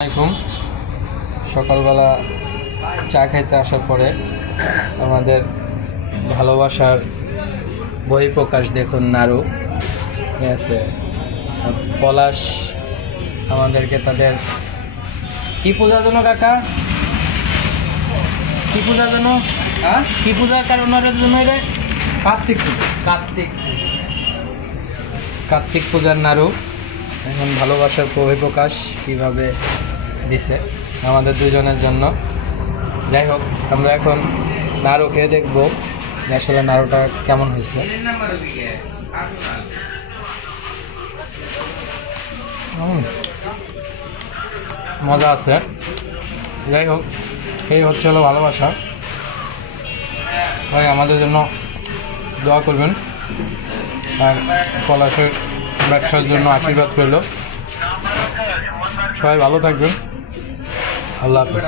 আসসালামাইকুম। সকালবেলা চা খাইতে আসার পরে আমাদের ভালোবাসার বহিঃপ্রকাশ দেখুন নাড়ু। ঠিক আছে, পলাশ আমাদেরকে তাদের কি পূজার জন্য কাকা, কি পূজার জন্য, কি পূজার কারণের জন্য রে? কার্তিক পুজো। কার্তিক পূজার নাড়ু এখন ভালোবাসার বহিঃপ্রকাশ কীভাবে দিছে আমাদের দুজনের জন্য। যাই হোক, আমরা এখন নাড়ু খেয়ে দেখবো যে আসলে নাড়ুটা কেমন হয়েছে। মজা আছে। যাই হোক, এই হচ্ছে হলো ভালোবাসা। ভাই আমাদের জন্য দোয়া করবেন আর পলাশের ব্যবসার জন্য আশীর্বাদ রইল। সবাই ভালো থাকবেন। আল্লাহ হাফেজ।